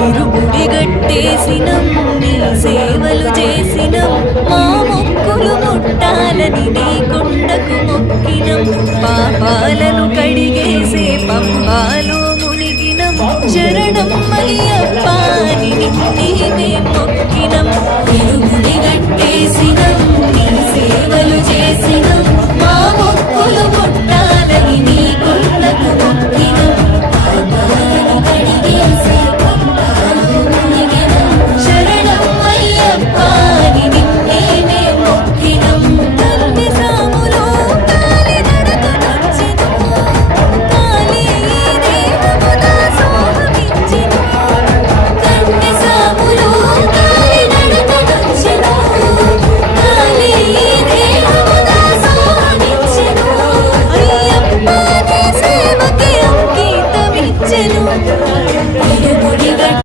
ఇరుముడి గట్టేసినం నీ సేవలు చేసినం మా మొక్కులు ముట్టాలని నీ కొండకు మొక్కినం పాపాలను కడిగేసే పంబాలో మునిగినం శరణం అయ్యా